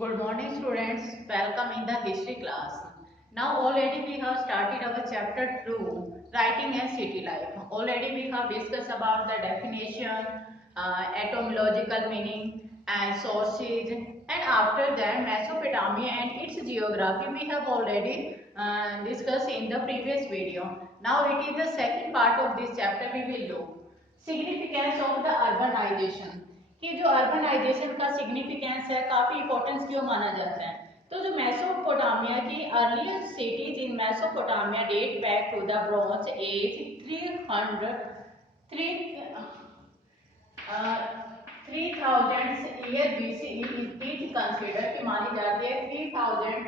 Good morning students, welcome in the history class. Now already we have started our chapter 2, writing and city life. Already we have discussed about the definition, etymological meaning and sources, and after that Mesopotamia and its geography we have already discussed in the previous video. Now it is the second part of this chapter we will look. Significance of the urbanization कि जो urbanisation का significance है काफी importance क्यों माना जाता है। तो जो मेसोपोटामिया की earlier cities in Mesopotamia date back to the bronze age 3000 year BCE is consider कि मानी जाती है 3000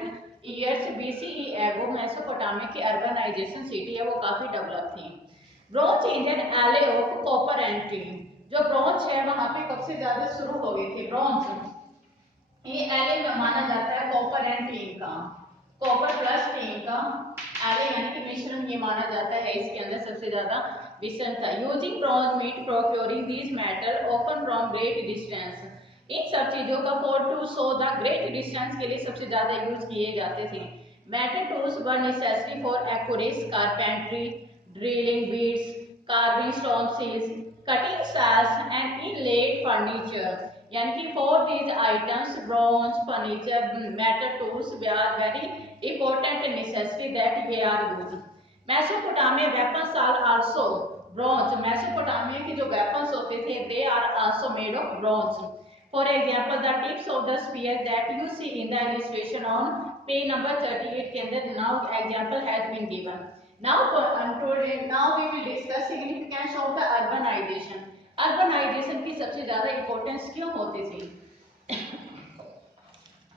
ईयर्स बीसीई एगो मेसोपोटामिया की अर्बनाइजेशन सिटी है वो काफी डेवलप थी। Bronze age an alloy of copper and tin, जो ब्रॉन्ज है वहां पे कब से ज्यादा शुरू हो गई थी। ब्रॉन्ज ये एले में माना जाता है कॉपर एंड टीन का, कॉपर प्लस टीन का एले यानी कि मिश्रण ये माना जाता है, इसके अंदर सबसे ज्यादा मिश्रण था। Using bronze meant procuring these metal often from great distance, इन सब चीजों का for to so the great distance के लिए सबसे ज्यादा यूज किए जाते थे। Metal tools were necessary for accurate carpentry, drilling beads, carving stone seals, cutting saws and inlaid furniture, यानी कि for these items bronze furniture metal tools were very important and necessary that they are used. Mesopotamia weapons are also bronze, Mesopotamia की जो weapons होते थे they are also made of bronze. For example, the tips of the spear that you see in the illustration on page number 38 के अंदर now example has been given. Now we will discuss significance of the urbanization. Urbanization की सबसे ज्यादा importance क्यों होती थी।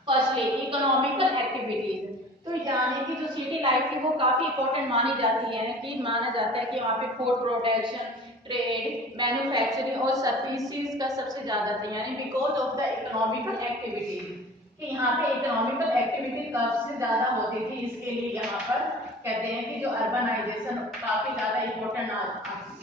Firstly economical activities, तो यानी कि जो सिटी लाइफ थी वो काफी इंपॉर्टेंट मानी जाती है कि माना जाता है कि वहाँ पे फूड प्रोडक्शन, ट्रेड, मैन्युफैक्चरिंग और सर्विसेज का सबसे ज्यादा था, यानी because of the economical activities कि यहाँ पे इकोनॉमिकल एक्टिविटी कब से ज्यादा होती थी, इसके लिए यहाँ पर कहते हैं कि जो अर्बनाइजेशन काफी ज्यादा इंपॉर्टेंट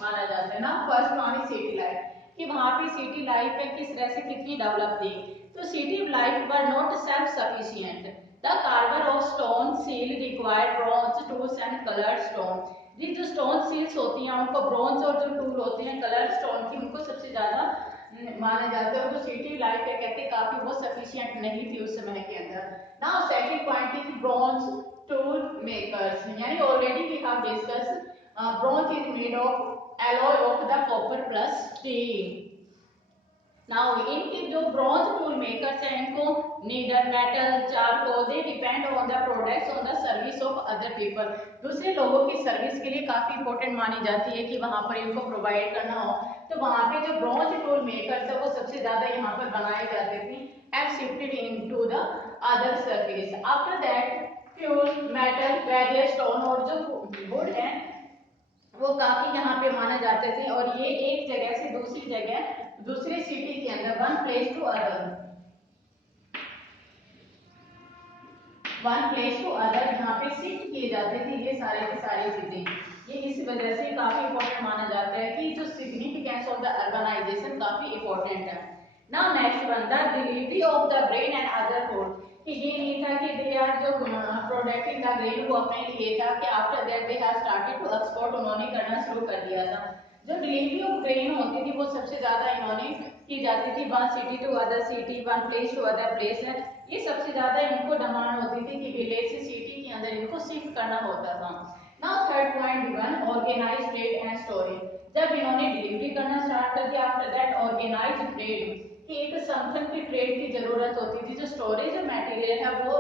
माना जाता है ना। फर्स्ट वन सिटी लाइफ कि वहां पे सिटी लाइफ है किस तरह से कितनी डेवलप थी। तो city life were not self sufficient, the Carver of stone seal required bronze tools and coloured stone, ये जो स्टोन सील्स होती हैं उनको ब्रॉन्ज और जो टूल होते हैं कलर्ड स्टोन की उनको सबसे ज्यादा माना जाता है। जो सिटी लाइफ है कहते काफी वो सफिशिएंट नहीं थी उस समय के अंदर। Now second point is bronze tool makers, यानी already we have discussed bronze is made of alloy of the copper plus tin. Now इनके जो ब्रॉन्ज टूल मेकर्स हैं इनको needle, metal, charcoal they depend on the products on the service of other people, दूसरे लोगों की service के लिए काफी इंपॉर्टेंट मानी जाती है कि वहां पर इनको प्रोवाइड करना हो। तो वहां पे जो ब्रॉन्ज टूल मेकर्स है वो सबसे ज्यादा यहाँ पर बनाए जाते थे and shifted into the other service. After that fuel, metal, various stone और जो वुड है वो काफी यहाँ पे माने जाते थे और ये एक जगह से दूसरी जगह दूसरे सिटी के अंदर वन प्लेस टू अदर यहाँ पे शिफ्ट किए जाते थे ये सारे के सारे चीजें। ये इस वजह से काफी इंपॉर्टेंट माना जाता है कि जो सिग्निफिकेंस ऑफ द अर्बनाइजेशन काफी इंपॉर्टेंट है। Now next one the delivery of the grain and other food, कि ये नहीं था कि दे आर जो प्रोडक्टिंग द ग्रेन वो अपने लिए था कि after that they have started to export, उन्होंने करना शुरू कर दिया था। जो डिलीवरी ऑफ ग्रेन होती थी वो सबसे ज्यादा इन्होंने की जाती थी one city to other city, one place to other place है, ये सबसे ज्यादा इनको डिमांड होती थी कि विलेज से सिटी के अंदर इनको शिफ्ट करना होता था। Now third point given organised trade and storage, जब इन्होंने डिलीवरी करना स्टार्ट कर दिया आफ्टर दैट ऑर्गेनाइज्ड ट्रेड कि एक संगठन की ट्रेड की जरूरत होती थी, जो स्टोरेज मटेरियल है वो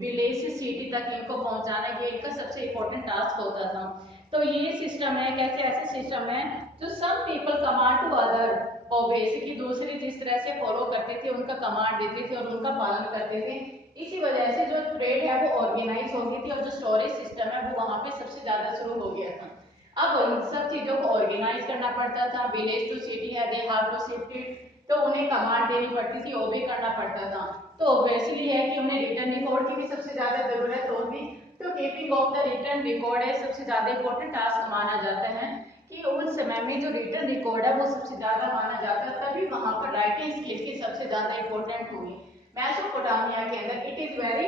विलेज से सिटी तक इनको पहुंचाना ये इनका सबसे इंपॉर्टेंट टास्क होता था। तो ये सिस्टम है कैसे, ऐसे सिस्टम है जो some people command to other obviously कि दूसरे जिस तरह से फॉलो करते थे उनका कमांड देते थे और उनका पालन करते थे, इसी वजह से जो ट्रेड है वो ऑर्गेनाइज हो गई थी और जो स्टोरेज सिस्टम है वो वहां पे सबसे ज्यादा शुरू हो गया था। अब इन सब चीजों को ऑर्गेनाइज करना पड़ता था, विलेज टू सिटी है they have to shift it, तो उन्हें कमांड देनी पड़ती थी, ओबे करना पड़ता था। तो ऑब्वियसली है कि उन्हें रिटर्न रिकॉर्ड की भी सबसे ज्यादा जरूरत होगी, तो keeping of the return record है सबसे ज्यादा इंपॉर्टेंट टास्क माना जाता है कि उन समय में जो रिटर्न रिकॉर्ड है वो सबसे ज्यादा माना जाता है, तभी वहां पर राइटिंग स्किल्स की सबसे ज्यादा इंपॉर्टेंट हुई। मेसोपोटामिया के अंदर it is very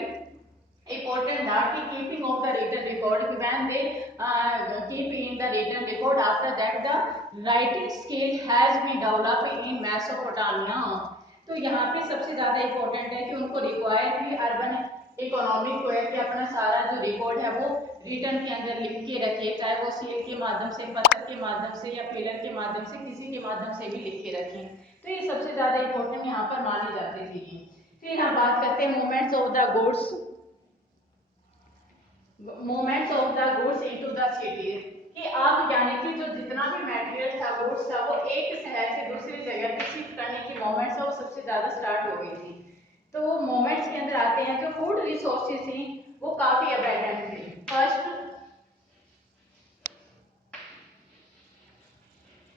important that the keeping of the written record when they keep in the written record after that the writing skill has been developed in Mesopotamia। तो यहाँ पे सबसे ज्यादा इम्पोर्टेंट है कि उनको रिक्वायर थी अर्बन इकोनॉमी को है कि अपना सारा जो रिकॉर्ड है वो रिटर्न के अंदर लिख के रखे, चाहे वो सील के माध्यम से, पत्थर के माध्यम से या पिलर के माध्यम से, किसी के माध्यम से भी लिख के रखें। तो ये सबसे ज्यादा इम्पोर्टेंट यहाँ पर मानी जाती थी। फिर हम बात करते हैं movements of the goods, movements of the goods into the cities, कि आप यानी कि जो जितना भी मटेरियल था, गुड्स था, वो एक शहर से दूसरी जगह पे शिफ्ट करने की मूवमेंट्स है वो सबसे ज्यादा स्टार्ट हो गई थी। तो वो मूवमेंट्स के अंदर आते हैं जो फूड रिसोर्सेज थी वो काफी अबैंडेंट थी। फर्स्ट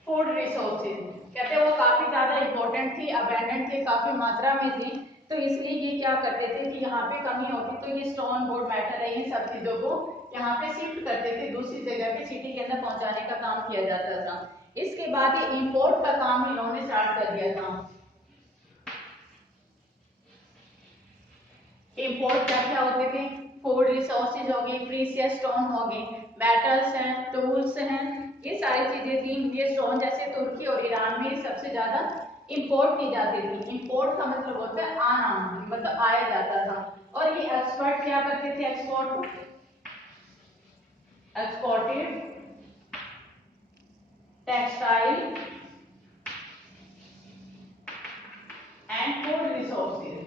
फूड रिसोर्सेज कहते हैं वो काफी ज्यादा इंपॉर्टेंट थी, अबैंडेंट थे, काफी मात्रा में थी। तो इसलिए ये क्या करते थे कि यहाँ पे कमी होती तो ये स्टोन बोर्ड मेटल है इन सब चीजों को यहाँ पे शिफ्ट करते थे, दूसरी जगह पे सिटी के अंदर पहुंचाने का काम किया जाता था। इसके बाद ये इंपोर्ट का काम इन्होंने स्टार्ट कर दिया था। इंपोर्ट क्या क्या होते थे? फूड रिसोर्सेज हो गए, प्रीशियस स्टोन हो गए, मेटल्स हैं, टूल्स हैं, ये सारी चीजें थी। ये स्टोन जैसे तुर्की और ईरान में सबसे ज्यादा इंपोर्ट की जाती थी। इंपोर्ट का मतलब होता है आना, मतलब आया जाता था। और ये एक्सपर्ट क्या करते थे? Exported textile and food resources,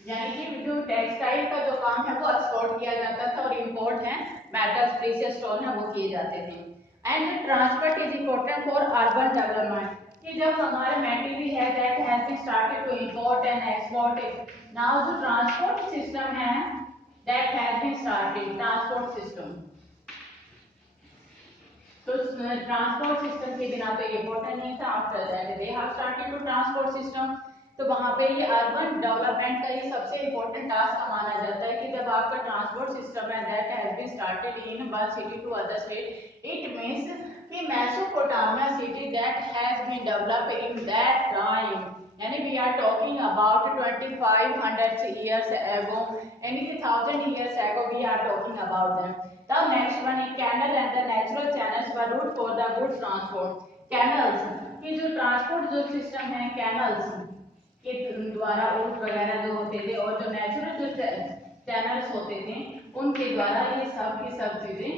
यानी कि जो टेक्सटाइल का जो काम है वो एक्सपोर्ट किया जाता था और इंपोर्ट है मेटल्स, प्रीशियस स्टोन है वो किए जाते थे। And transport is important for urban development, कि जब हमारा मटेरियल है that has been started to import and export it, now जो ट्रांसपोर्ट सिस्टम है that has been started, transport system, तो ट्रांसपोर्ट सिस्टम के बिना तो इम्पोर्टेंट नहीं था। After that they have started to transport system, तो वहां पे ये अर्बन डेवलपमेंट का ये सबसे इम्पोर्टेंट टास्क माना जाता है कि जब आपका ट्रांसपोर्ट सिस्टम है that has been started in one city to other state, it means कि Mesopotamia city that has been developed in that time, यानी we are talking about 2500 years ago, यानी कि 1000 years ago we are talking about them। The next one is canal and the natural channels were route for the goods transport। Canals की जो transport जो system है, canals के द्वारा root वगैरह जो होते थे और जो नेचुरल जो चैनल्स होते थे उनके द्वारा ये सब की सब चीजें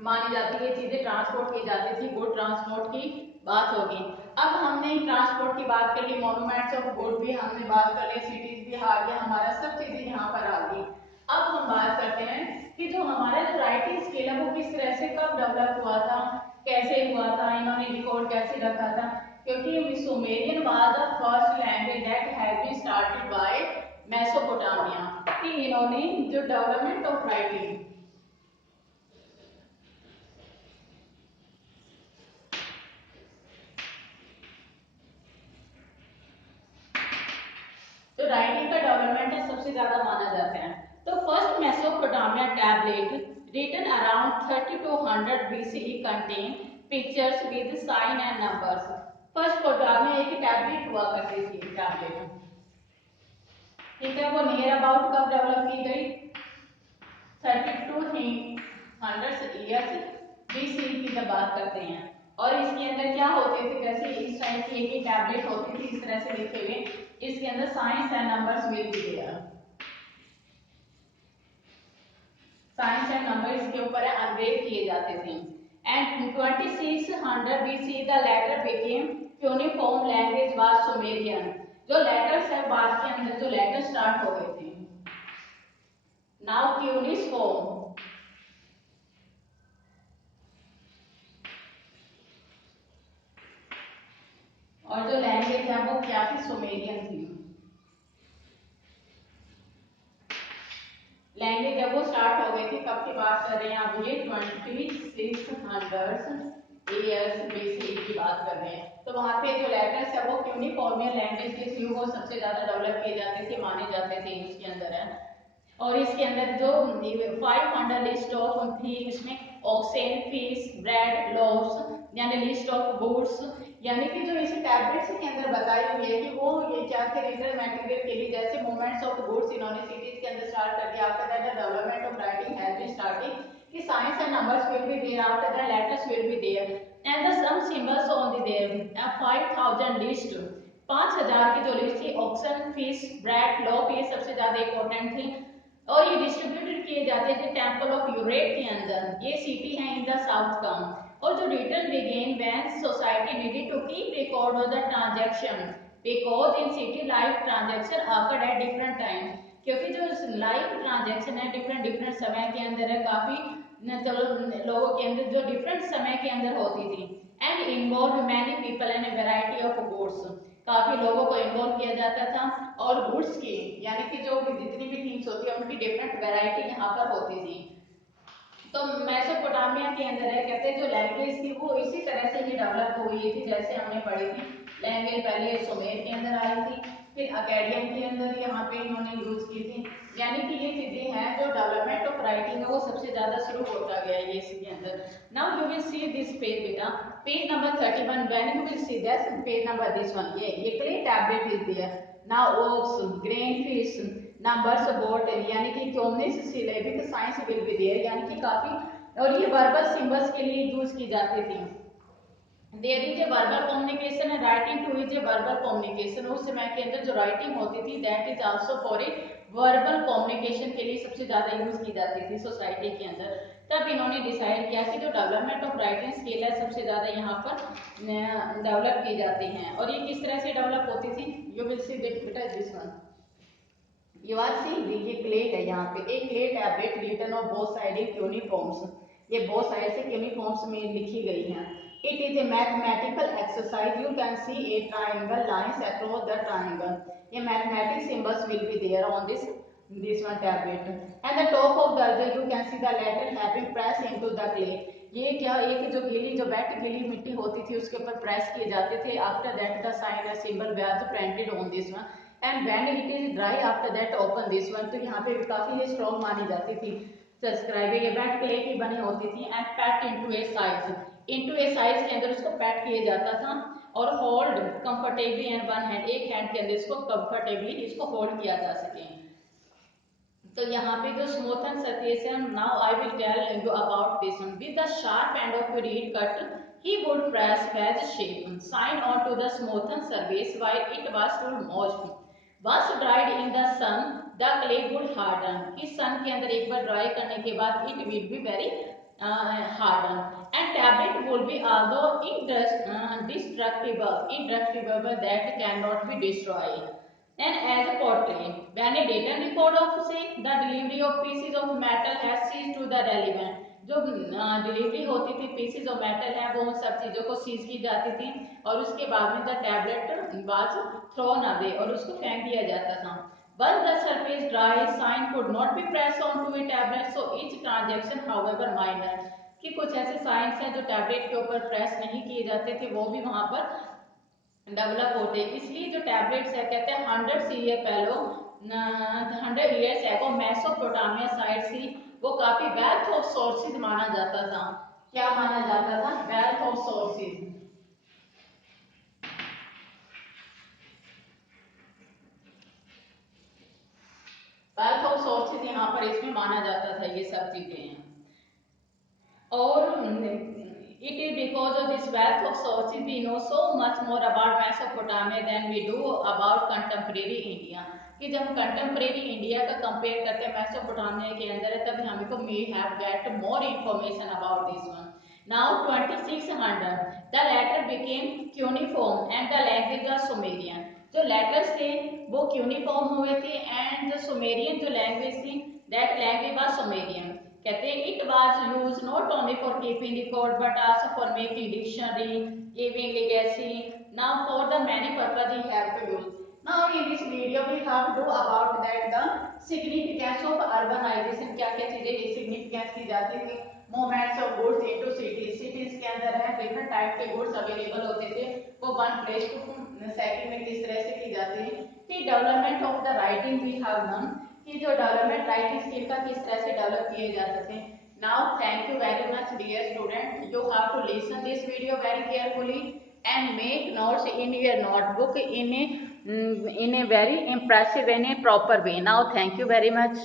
मानी जाती है, चीजें ट्रांसपोर्ट की जाती थी। गुड ट्रांसपोर्ट की बात होगी। अब हमने ट्रांसपोर्ट की बात कर ली, मॉन्यूमेंट्स ऑफ गुड भी हमने बात कर ली, सिटीज भी आ गया हमारा, सब चीजें यहाँ पर आ गई। अब हम बात करते हैं कि जो हमारा जो राइटिंग स्किल है वो किस तरह से कब डेवलप हुआ था, कैसे हुआ था, इन्होंने रिकॉर्ड कैसे रखा था, क्योंकि Sumerian was the first language that has been started by Mesopotamia, कि इन्होंने जो डेवलपमेंट ऑफ राइटिंग, तो राइटिंग का डेवलपमेंट है सबसे ज्यादा माना जाता है। तो first Mesopotamia tablet written around 30 to 100 BCE contain pictures with sign and numbers. First पोटामिया एक टैबलेट हुआ करती थी, टैबलेट, ठीक है, वो नियर अबाउट कब डेवलप की गई? 30 to 100 years BCE की जब बात करते हैं। और इसके अंदर क्या होते थे, जैसे इस टाइप की एक टैबलेट होती थी इस तरह से लिखे हुए, इसके अंदर science and numbers will be there, science and number इसके ऊपर एनग्रेव किए जाते थे। And 2600 BC the letter became uniform language was Sumerian, जो लेटर्स है बाद के अंदर जो लेटर स्टार्ट हो गए थे, नाउ क्यूनिफॉर्म, और जो लैंग्वेज है वो क्या थी? सुमेरियन थी। लैंग्वेज जब वो स्टार्ट हो गई थी, कब की बात कर रहे हैं आप? ये 2600 years BCE की बात कर रहे हैं। तो वहां पे जो लेटर्स है वो क्यूनिफॉर्मियन लैंग्वेज के थ्रू वो सबसे ज्यादा डेवलप किए जाते थे, माने जाते थे इसके अंदर है। और इसके अंदर जो 500 लिस्ट ऑफ थी, इसमें ऑक्सेन, फिश, ब्रेड, लोव्स, यानी लिस्ट ऑफ गुड्स, यानी कि जो इस टैबलेट्स के अंदर बताई हुई है कि वो ये क्या थे रिटन मटेरियल के लिए, जैसे मूवमेंट्स ऑफ गुड्स इन्होंने सिटीज के अंदर स्टार्ट कर दिया। After that the development of writing has been starting, कि science and numbers will be there, after that letters will be there and the some symbols on the there, 5000 list, 5000 की जो list थी, oxen, fish, bread, loaf, ये सबसे ज्यादा important थी और ये डिस्ट्रीब्यूटेड किए जाते थे टेंपल ऑफ यूरेट के अंदर। ये सिटी है इन द साउथ का। और जो return began when society needed to keep record of the transaction because in city life transaction occurred at different time, क्योंकि जो लाइफ ट्रांजैक्शन है डिफरेंट डिफरेंट समय के अंदर है, काफी चलो लोगों के अंदर जो डिफरेंट समय के अंदर होती थी, and involve many people and variety of goods, काफी लोगों को इन्वॉल्व किया जाता था और गुड्स की, यानी कि जो जितनी भी थिंग्स होती है उनकी डिफरेंट वैरायटी यहाँ पर होती थी। तो मेसोपोटामिया के अंदर है, कहते हैं जो लैंग्वेज थी वो इसी तरह से ही डेवलप हुई थी जैसे हमने पढ़ी थी। लैंग्वेज पहले सुमेर के अंदर आई थी, फिर अकेडियन के अंदर यहाँ पे इन्होंने यूज की थी, यानी कि ये चीजें हैं जो डेवलपमेंट ऑफ राइटिंग है वो सबसे ज्यादा शुरू होता गया है ये इसके अंदर। Now you will see this page बेटा, page number 31, when you will see this page number this one, ये clay tablet is there, now ox, grain fish, numbers boat, यानी कि क्योमनिस syllabic science will be there, यानी कि काफी, और ये वर्बल सिंबल्स के लिए यूज की जाती थी। There is a verbal communication and writing too is a verbal communication, उस समय के अंदर जो राइटिंग होती थी that is also for a verbal communication के लिए सबसे ज्यादा यूज की जाती थी सोसाइटी के अंदर। तब इन्होंने डिसाइड किया कि जो डेवलपमेंट ऑफ राइटिंग स्किल है सबसे ज्यादा यहाँ पर डेवलप की जाती हैं। और ये किस तरह से डेवलप होती थी, यू विल सी बेटा this one, you are seeing, ये क्लेट है यहाँ पे, एक clay tablet written of both side in cuneiforms, ये बोथ साइड से क्यूनिफॉर्म्स में लिखी गई हैं। It is a mathematical exercise, you can see a triangle lines across the triangle, ये mathematic symbols will be there on this one tablet, and the top of the you can see the letter have been pressed into the clay, ये क्या, एक जो गीली जो wait गीली मिट्टी होती थी उसके ऊपर प्रेस किए जाते थे। आफ्टर दैट द साइन और symbol was printed on this one and when it is dry after that open this one, तो यहाँ पे काफी ये स्ट्रॉन्ग मानी जाती थी। सब्सक्राइब, ये वेट क्ले की बनी होती थी and PAT into A size, into A size के अंदर उसको पैट किया जाता था और hold comfortably and one hand, एक हैंड के अंदर इसको कंफर्टेबली इसको होल्ड किया जा सके। तो यहाँ पे जो स्मूथन सरफेस है, now I will tell you about this one, with the sharp end of reed cut he would press wedge shape sign onto the smoothened surface while it was still moist, once dried in the sun the clay would harden, इस सन के अंदर एक बार dry करने के बाद it will be very harden and tablet will be although indestructible that cannot be destroyed. And as a portrait, when a data record of say the delivery of pieces of metal has ceased to the relevant, जो delivery होती थी pieces of metal है वो उन सब चीजों को seize की जाती थी और उसके बाद में the tablet was thrown away और उसको फेंक दिया जाता था। Once the surface dry, sign could not be pressed onto a tablet, so each transaction however minor, कि कुछ ऐसे साइंस हैं जो टैबलेट के ऊपर प्रेस नहीं किए जाते थे वो भी वहां पर डेवलप होते, इसलिए जो टैबलेट्स है कहते हैं 100 ईयर्स एगो मेसोपोटामिया साइड से वो काफी वेल्थ ऑफ सोर्सेज माना जाता था। क्या माना जाता था, wealth of sources, wealth of sources यहाँ पर इसमें माना जाता था ये सब चीजें हैं। और it is because of this wealth of sources we know so much more about Mesopotamia than we do about contemporary India, कि जब हम कंटेम्परेरी इंडिया का कंपेयर करते हैं मेसोपोटामिया के अंदर है तब हमें को we have get more information about this one. Now 2600 the letter became cuneiform and the language was Sumerian, जो लेटर्स थे वो क्यूनिफॉर्म हुए थे एंड जो सुमेरियन जो लैंग्वेज थी दैट लैंग्वेज वाज सुमेरियन। कहते हैं it was use not only for keeping record but also for making dictionary, giving legacy, now for the many purpose we have to use. Now in this video we have to about that the significance of urbanisation, क्या क्या चीजें significance की जाती थी। Movements of goods into cities, cities के अंदर है different type के गुड्स अवेलेबल होते थे वो वन प्लेस टू सेकंड में किस तरह से की जाती है। फिर development of the writing we have done, कि जो डेवलपमेंट राइटिंग स्किल का किस तरह से डेवलप किए जा सकते हैं। Now, thank you very much, dear student. You have to listen this video very carefully and make notes in your notebook in a very impressive and a proper way. Now, thank you very much.